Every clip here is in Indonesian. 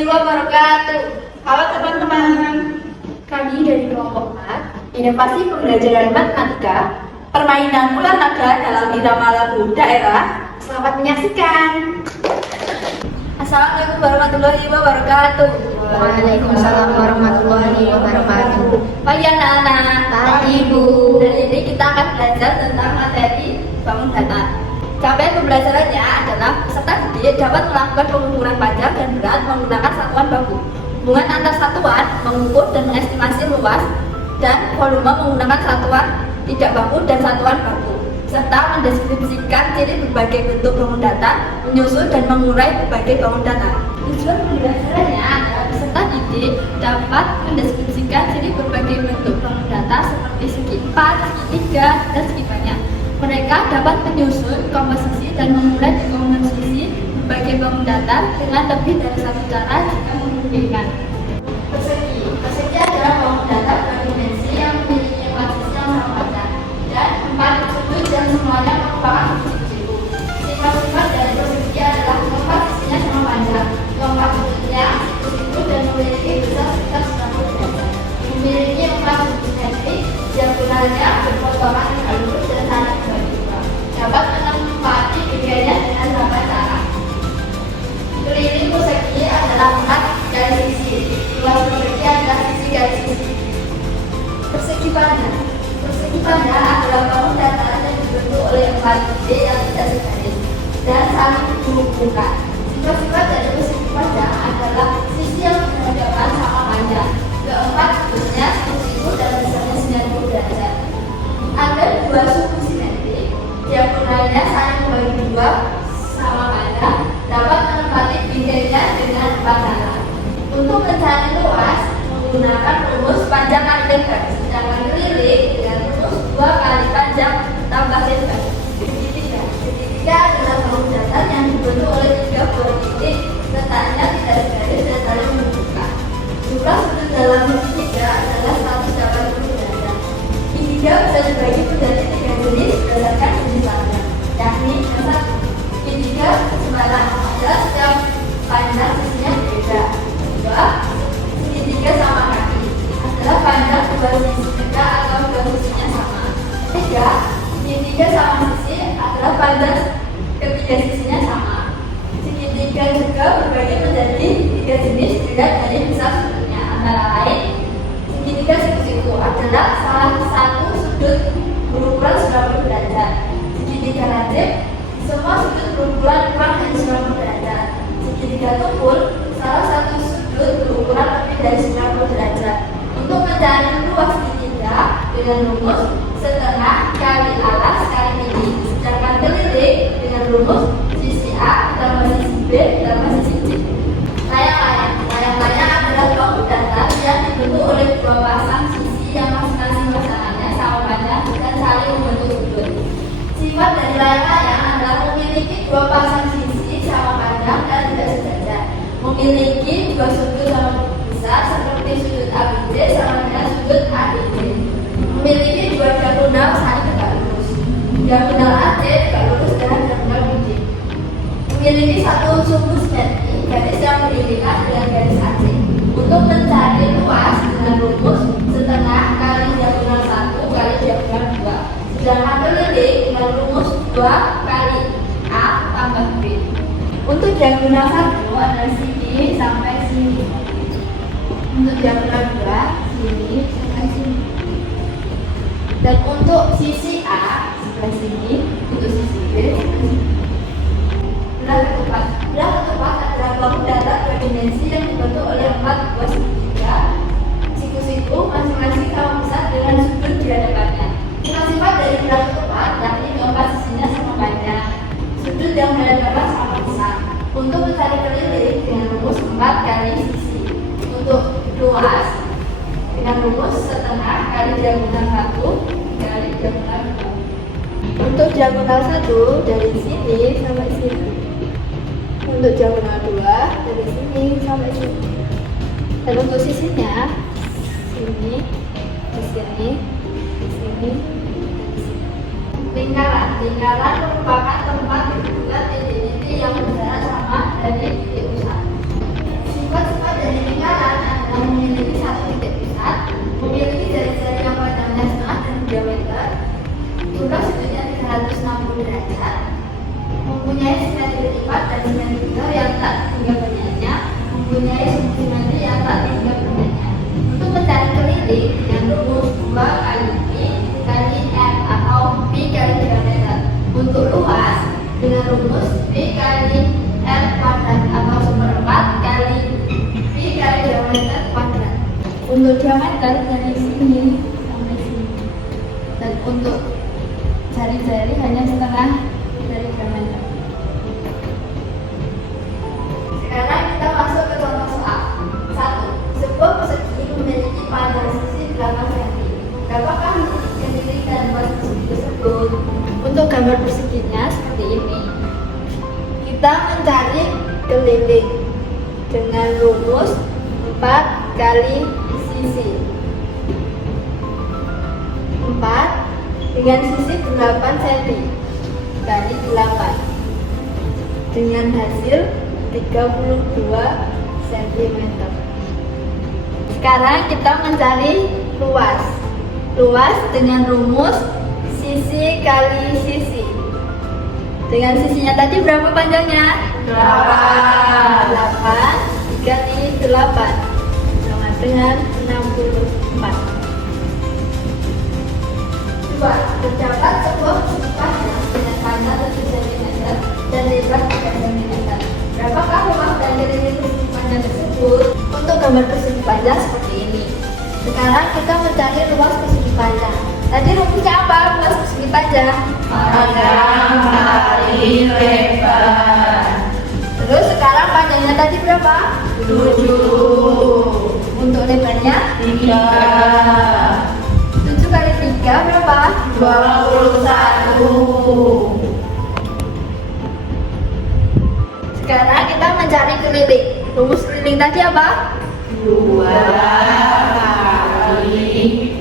warahmatullahi wabarakatuh. Halo teman-teman, Kami dari kelompok MAT, inovasi pembelajaran matematika, permainan ular naga dalam irama lagu daerah. Selamat menyaksikan. Assalamualaikum warahmatullahi wabarakatuh. Waalaikumsalam warahmatullahi wabarakatuh. Pagi anak-anak. Pagi, Bu. Hari ini kita akan belajar tentang materi bangun data. Capaian pembelajarannya adalah peserta didik dapat melakukan pengukuran panjang dan berat menggunakan satuan baku. Hubungan antar satuan, mengukur dan mengestimasi luas dan volume menggunakan satuan tidak baku dan satuan baku, serta mendeskripsikan ciri berbagai bentuk bangun data, menyusun dan mengurai berbagai bangun data. Tujuan pembelajarannya adalah peserta didik dapat mendeskripsikan ciri berbagai bentuk bangun data seperti segi 4, segi 3, dan segi banyak. Mereka dapat menyusun komposisi dan mengurai komposisi berbagai bangun data dengan lebih dari satu cara jika memungkinkan. Persegi adalah bangun data berdimensi yang memiliki empat sisi yang sama panjang dan empat sudut yang semuanya merupakan sisi-siku. Sifat-sifat dari persegi adalah keempat sisinya sama panjang, keempat sudutnya siku-siku dan memiliki besar sekitar 90 derajat. Memiliki empat sudut simetrik, diagonalnya berpotongan tegak lurus dan saling berbagi dua. Dapat menempati bingkainya dengan beberapa cara. Keliling persegi adalah 4 garis sisi. Luas persegi adalah sisi garis sisi. Persegi pandang. Persegi pandang adalah bangun data yang dibentuk oleh 4 titik yang tidak segaris dan saling menghubungkan. Sifat-sifat dari persegi pandang adalah sisi yang menghadapkan sama panjang. Keempat sudutnya siku dan besarnya 90 derajat. Ada dua suku simetrik, diagonalnya saling membagi dua sama panjang, dapat menempati bingkainya dengan 4 cara. Untuk mencari luas menggunakan rumus panjang kali lebar, sedangkan keliling dengan rumus 2 kali panjang tambah lebar. Segitiga. Segitiga adalah bangun datar yang dibentuk oleh 3 buah titik, letaknya tidak segaris dan saling menghubungkan. Jumlah sudut dalam segitiga adalah 180 derajat. Segitiga bisa dibagi menjadi 3 jenis berdasarkan jenis panjang, yakni yang 1. Segitiga sembarang adalah setiap panjang sisinya berbeda. 2. Segitiga sama kaki adalah panjang dua sisi tegak atau dua sisinya sama. 3. Segitiga sama sisi adalah panjang ketiga sisinya sama. Segitiga juga berbagi menjadi 3 jenis dilihat dari besar sudutnya, antara lain segitiga siku-siku adalah salah satu sudut berukuran 90 derajat. Segitiga lancip semua sudut berukuran kurang dari 90 derajat. Segitiga tumpul salah satu sudut berukuran lebih dari 90 derajat. Untuk mencari luas segitiga dengan rumus setengah kali alas kali ini, sedangkan keliling dengan rumus sisi A tambah sisi B tambah sisi C. Layang-layang. Layang-layang adalah bangun datar yang dibentuk oleh dua pasang sisi yang masing-masing pasangannya sama panjang dan saling membentuk sudut. Sifat dari layang-layang adalah memiliki dua pasang sisi sama panjang dan tidak sejajar. Memiliki dua sudut sama besar seperti sudut ABC sama dengan sudut ADB. Memiliki dua diagonal saling tegak lurus. Diagonal AC tegak lurus dengan diagonal BD. Memiliki satu sumbu simetri, garis yang beriringan dengan garis AC. Untuk mencari luas dengan rumus setengah kali diagonal 1 kali diagonal 2. Sedangkan keliling dengan rumus 2 kali A tambah B. Untuk diagonal 1 adalah sini sampai sini. Untuk diagonal 2 sini sampai sini. Dan untuk sisi A sebelah sini, untuk sisi B sebelah sini. Belah ketupat. Belah ketupat adalah bangun datar berdimensi yang dibentuk oleh 4 buah segitiga. Siku-siku masing-masing sama besar dengan sudut di hadapannya. Sifat dari belah ketupat yakni keempat sisinya sama panjang, sudut yang berhadapan sama besar. Untuk mencari keliling dengan rumus 4 kali sisi. Untuk luas dengan rumus setengah kali diagonal 1 kali diagonal 2. Untuk diagonal 1 dari sini sampai sini. Untuk diagonal 2 dari sini sampai sini. Dan untuk sisinya sini, di sini, di sini. Lingkaran. Lingkaran merupakan tempat berbuat titik-titik yang berjarak sama dari titik pusat. Sifat Untuk diameter dari sini sampai sini. Dan untuk jari-jari hanya setengah dari diameter. Sekarang kita masuk ke contoh soal. 1. Sebuah persegi memiliki panjang sisi 8 cm. Berapakah sisi kiri dan luas persegi tersebut? Untuk gambar perseginya seperti ini. Kita mencari keliling dengan rumus 4 kali sisi 4 dengan sisi 8 cm kali 8 dengan hasil 32 cm. Sekarang kita mencari luas dengan rumus sisi kali sisi. Dengan sisinya tadi berapa panjangnya? 8 kali 8 sama dengan 64. 2. Terdapat sebuah persegi panjang dengan panjang 7 cm dan lebar 3 cm. Berapakah luas dan keliling persegi panjang tersebut? Untuk gambar persegi panjang seperti ini. Sekarang kita mencari luas persegi panjang. Tadi rumusnya apa? Luas persegi panjang Panjang kali lebar. Terus sekarang panjangnya tadi berapa? 7. Untuk lebarnya 3. 7 kali 3 berapa? 21. Sekarang kita mencari keliling. Rumus keliling tadi apa? 2 kali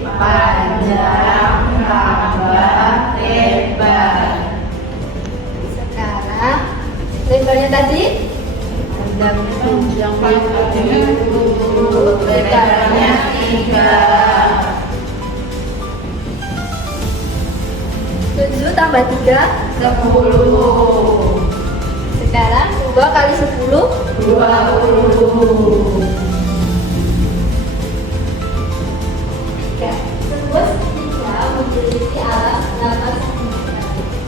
panjang tambah lebar. Sekarang lebarnya tadi Panjang 7, lebarnya 3. 7 tambah 3 10. Sekarang 2 kali 10 20. Ya, sebuah segitiga memiliki alas 8 cm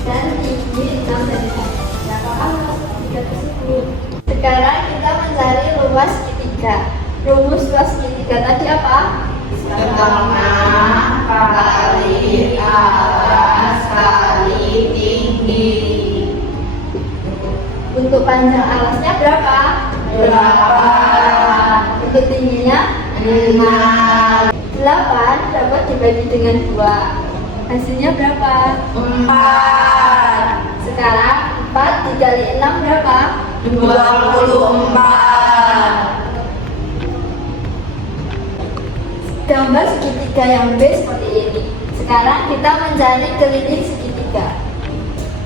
dan tinggi 6 cm. Berapakah luas segitiga tersebut? Sekarang kita mencari luas segitiga. Rumus luas segitiga tadi apa? Setengah kali alas kali tinggi. Untuk panjang alasnya berapa? 8. Untuk tingginya 6. 8 dapat dibagi dengan 2. Hasilnya berapa? 4. Sekarang 4 dikali 6 berapa? 24. Gambar segitiga yang B seperti ini. Sekarang kita mencari keliling segitiga.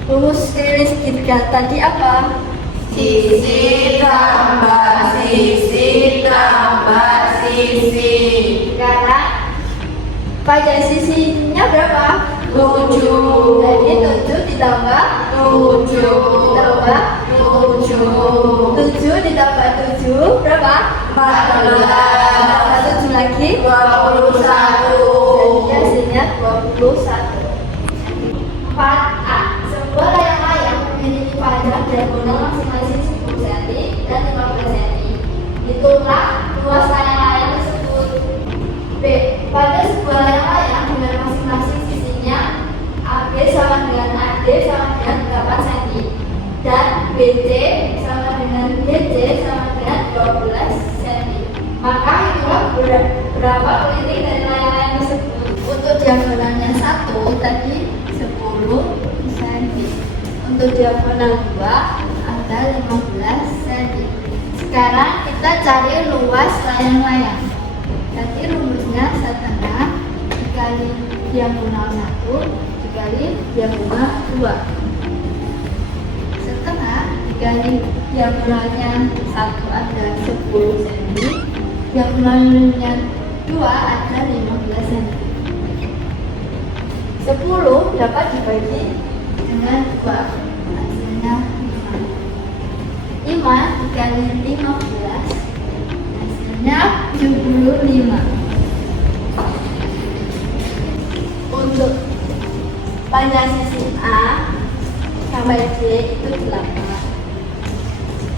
Rumus keliling segitiga tadi apa? Sisi tambah sisi tambah sisi. Sekarang panjang sisinya berapa? 7. Jadi 7 ditambah 7 ditambah 7. 7 ditambah 7 berapa? 14. Tambah 7 lagi 21. jadi hasilnya 21. 4A. Sebuah layang-layang memiliki panjang diagonal masing-masing 10 cm dan 15 cm. Hitunglah luas layang-layang tersebut. B. Pada sebuah layang-layang dengan masing-masing sisinya AB sama dengan AD sama dengan 8 cm dan BC sama dengan BC sama dengan 12 cm. Maka itulah berapa keliling dari layang-layang tersebut. Untuk diagonalnya 1 tadi 10 cm. Untuk diagonal 2 ada 15 cm. Sekarang kita cari luas layang-layang. Jadi rumusnya setengah dikali diagonal 1 dikali diagonal 2. Setengah dikali diagonalnya 1 ada 10 cm. Diagonalnya 2 ada 15 cm. 10 dapat dibagi dengan 2. Hasilnya 5. 5 dikali 15 hasilnya 75. Untuk panjang sisi A sampai D itu 8.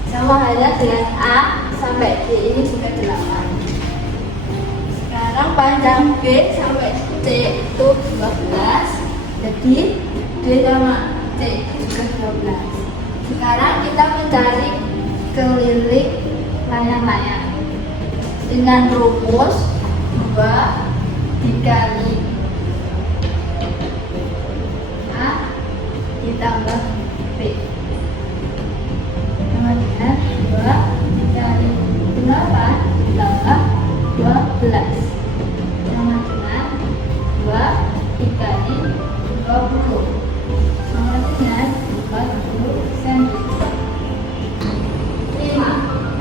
Sama halnya dengan A sampai D ini juga 8. Sekarang panjang B sampai C itu 12. Jadi D sama C juga 12. Sekarang kita mencari keliling layang-layang dengan rumus 2 dikali A ditambah B sama dengan 2 dikali 8 ditambah 12 sama dengan 2 dikali 20 sama dengan 40 cm. 5.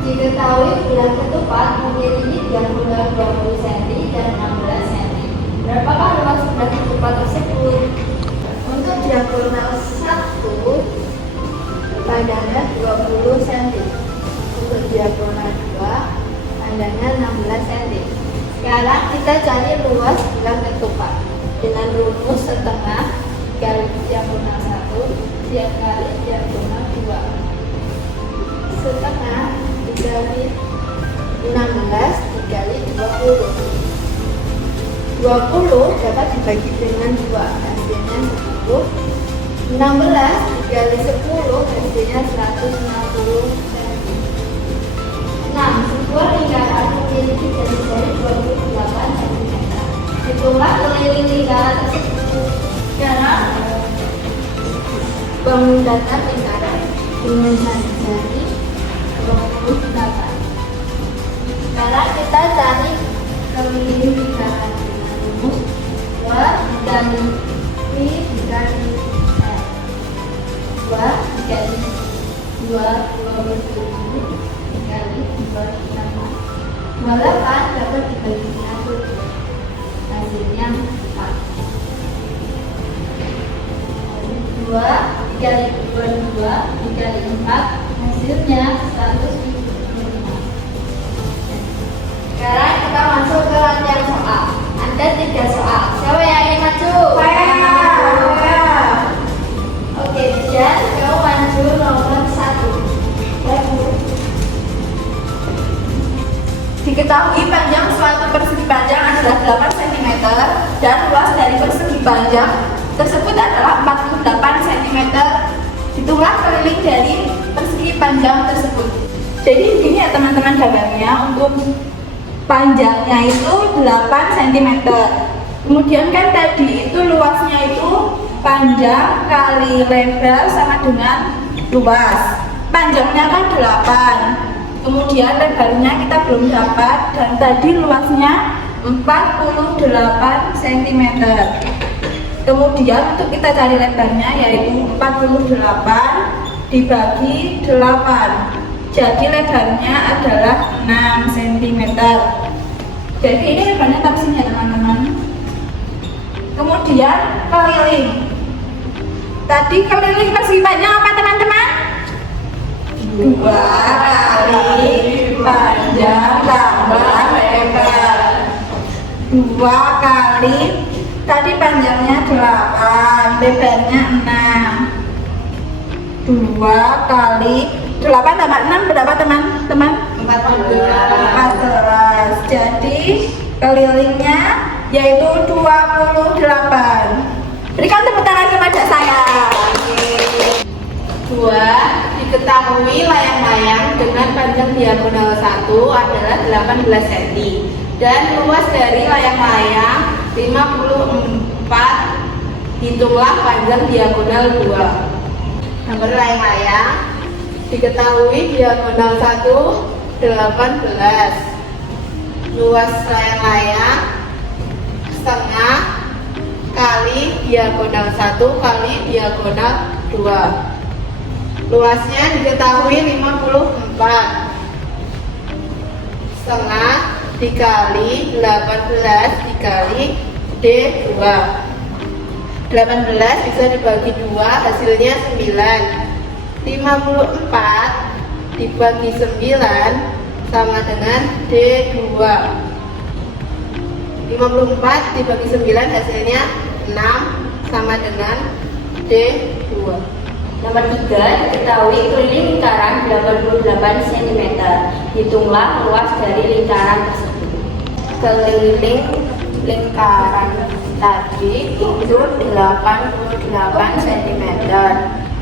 Diketahui bulan ketupat memiliki diagonal 20 cm dan 16 cm. Berapakah luas bulan ketupat tersebut? Untuk diagonal 1 panjangnya 20 cm. Untuk diagonal 2 panjangnya 16 cm. Sekarang kita cari luas bulan ketupat dengan rumus setengah dikali diagonal 1 dikali diagonal 2. Setengah dikali 16 dikali 20. 20 dapat dibagi dengan 2, hasilnya 10. 16 dikali 10 hasilnya 160 cm. 6. Sebuah lingkaran memiliki jari-jari 28 cm. Hitunglah keliling lingkaran tersebut. Sekarang bangun datar lingkaran dengan jari-jari 28. Sekarang kita cari keliling lingkaran dengan rumus 2 dikali Pi dikali R. 2 dikali 27 dikali 28 dapat dibagi 1, hasilnya 4. 2 dikali 22 dikali 4 hasilnya 175. Sekarang kita masuk ke latihan soal. Ada 3 soal. Siapa yang ingin maju? Saya. Oke, Dian, kau maju nomor 1. Diketahui panjang suatu persegi panjang adalah 8 cm dan luas dari persegi panjang tersebut adalah 48 cm. Hitunglah keliling dari persegi panjang tersebut. Jadi begini ya teman-teman gambarnya, untuk panjangnya itu 8 cm. Kemudian kan tadi itu luasnya itu panjang kali lebar sama dengan luas. Panjangnya kan 8. Kemudian lebarnya kita belum dapat dan tadi luasnya 48 cm. Kemudian untuk kita cari lebarnya yaitu 48 dibagi 8. Jadi lebarnya adalah 6 cm. Jadi ini lebarnya tapsnya teman-teman. Kemudian keliling. Tadi keliling persegi panjang apa teman-teman? 2 kali panjang tambah lebar. 2 kali tadi panjangnya 8, lebarnya 6. 2 kali 8 tambah 6 berapa teman-teman? 14. Jadi kelilingnya yaitu 28. Berikan tepuk tangan kepada saya. 2. Diketahui layang-layang dengan panjang diagonal 1 adalah 18 cm dan luas dari layang-layang 54. Hitunglah panjang diagonal 2. Nomor layang-layang diketahui diagonal 1 18. Luas layang-layang setengah kali diagonal 1 kali diagonal 2. Luasnya diketahui 54. Setengah dikali 18 dikali D2. 18 bisa dibagi 2 hasilnya 9. 54 dibagi 9 sama dengan D2. 54 dibagi 9 hasilnya 6 sama dengan D2. Nomor 3, diketahui keliling lingkaran 88 cm. Hitunglah luas dari lingkaran tersebut. keliling lingkaran tadi itu 88 cm.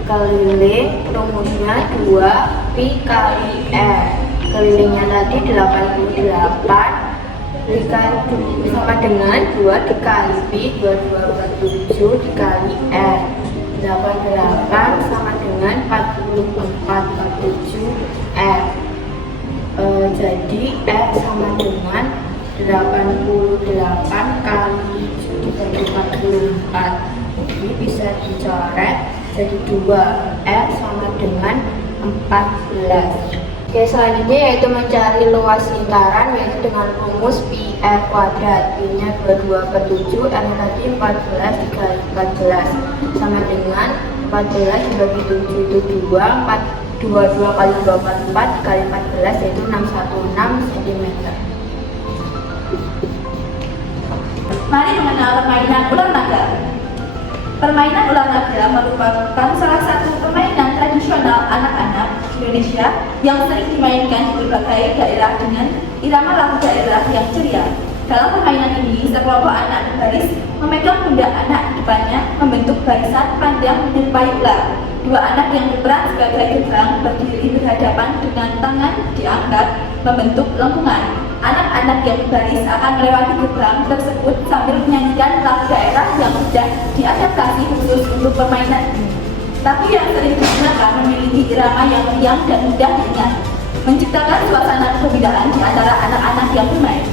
Keliling rumusnya 2pi kali r. Kelilingnya tadi 88 sama dengan 2 dikali pi, 22/7 dikali r. 88 sama dengan 44/7 r. Jadi r sama dengan 88 kali 7 dibagi 44. Jadi bisa dicoret jadi 2, r sama dengan 14. Oke, selanjutnya yaitu mencari luas lingkaran yaitu dengan rumus pi r kuadrat. Pi nya 22/7, r nya tadi 14 dikali 14 sama dengan 14 dibagi 7 itu 22 kali 24 dikali 14 yaitu 616 cm. Mari mengenal permainan ular naga. Permainan ular naga merupakan salah satu permainan tradisional anak-anak Indonesia yang sering dimainkan di berbagai daerah dengan irama lagu daerah yang ceria. Dalam permainan ini, sekelompok anak berbaris memegang pundak anak di depannya membentuk barisan panjang menyerupai ular. Dua anak yang berperan sebagai gerbang berdiri berhadapan dengan tangan diangkat membentuk lengkungan. Anak-anak yang berbaris akan melewati gerbang tersebut sambil menyanyikan lagu daerah yang sudah diadaptasi khusus untuk permainan ini. Tapi yang sering digunakan memiliki irama yang meriang dan mudah diingat, menciptakan suasana kegembiraan di antara anak-anak yang bermain.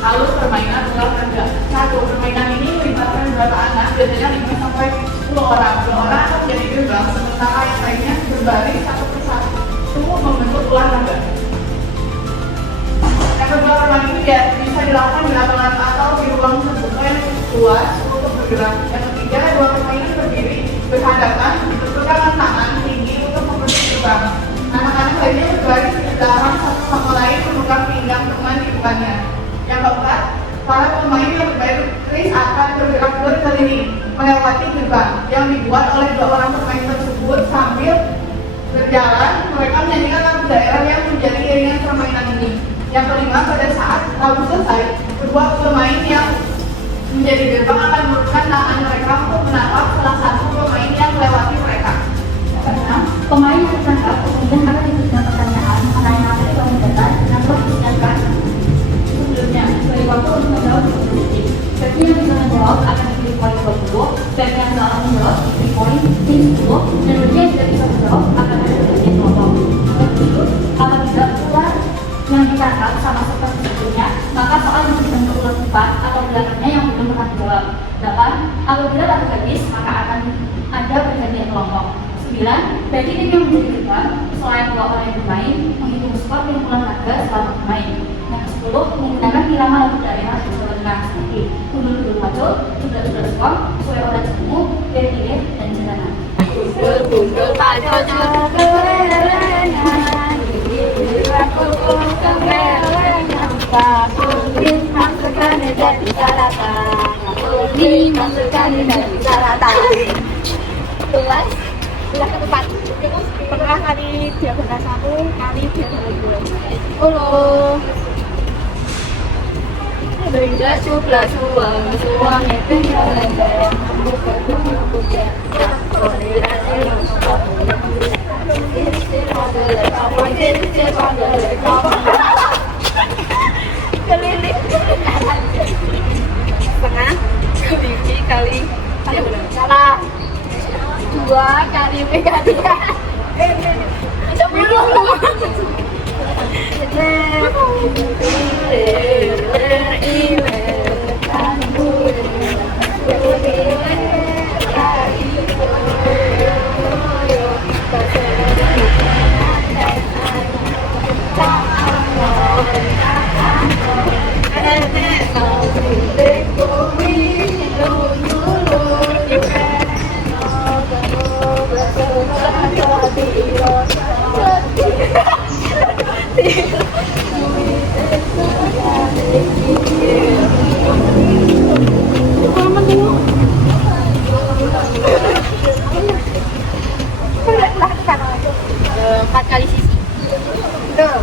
Alur permainan ular naga. 1. Permainan ini melibatkan beberapa anak, biasanya 5 sampai 10 orang. 2 orang akan menjadi gerbang, sementara yang lainnya berbaris satu persatu membentuk ular naga. Yang kedua, permainan ini bisa dilakukan di lapangan atau di ruang terbuka yang luas untuk bergerak. Yang ketiga, dua permainan berdiri berhadapan, berpegangan tangan tinggi untuk membentuk gerbang. Anak-anak lainnya berbaris di belakang satu sama lain memegang pinggang teman di depannya. Yang keempat, para pemain yang berbaris akan bergerak berkeliling melewati gerbang yang dibuat oleh dua orang pemain tersebut sambil berjalan. Mereka menyanyikan lagu daerah yang menjadi iringan permainan ini. Yang kelima, pada saat lagu selesai, kedua pemain yang menjadi gerbang akan menggunakan tangan mereka untuk menangkap salah satu pemain yang melewati mereka. Karena pemain yang tertangkap kemudian akan diberikan pertanyaan mengenai materi pembelajaran dengan persiapkan sebelumnya dari waktu untuk menjawab 20 detik. Bagi yang bisa menjawab akan diberi poin 20, bagi yang salah menjawab diberi poin 10, dan bagi yang tidak bisa menjawab akan ada bagian kelompok. Begitu, apabila ular yang ditangkap sama seperti sebelumnya, maka soal masih bentuk ulang cepat atau belakangnya yang belum pernah dijawab. 8. Apabila lagu habis, maka akan ada pergantian kelompok. 9. Bagi tim yang menjadi gerbang, selain 2 orang yang bermain, menghitung skor tim ulang naga selama bermain. Yang 10. Menggunakan irama lagu daerah bersama dengan seperti gundul-gundul macul, jumlah-jumlah skor, suara orang jemu, pilih dan jalanan. Gundul macul kewelengan, aku kewelengan, kuning masukkan jadi daratan, kuning masukkan jadi daratan. Kelas ke depan. Pernah kali dia benar 1 kali dia benar 2. 10. Berilah sudah suang itu jalan membuka buka. Keliling setengah kelinci kali dia benar salah 2 kali pegadaian 4 kali sisi. Betul.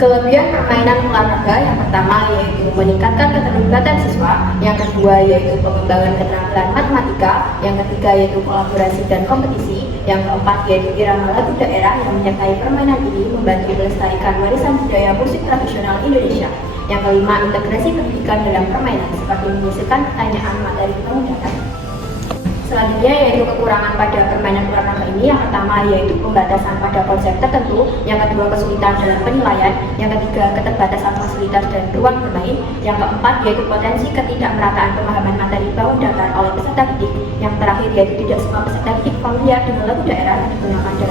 Kelebihan permainan olahraga yang pertama yaitu meningkatkan keterlibatan siswa, yang kedua yaitu pengembangan keterampilan matematika, yang ketiga yaitu kolaborasi dan kompetisi, yang keempat yaitu irama lagu daerah yang menyertai permainan ini membantu melestarikan warisan budaya musik tradisional Indonesia. Yang kelima, integrasi pendidikan dalam permainan seperti menyisipkan pertanyaan materi pengundangan. Selanjutnya yaitu kekurangan pada permainan olahraga ini. Yang pertama yaitu pembatasan pada konsep tertentu, yang kedua kesulitan dalam penilaian, yang ketiga keterbatasan fasilitas dan ruang bermain, yang keempat yaitu potensi ketidakmerataan pemahaman materi bawah dasar oleh peserta didik, yang terakhir yaitu tidak semua peserta didik familiar dengan lagu daerah yang digunakan dalam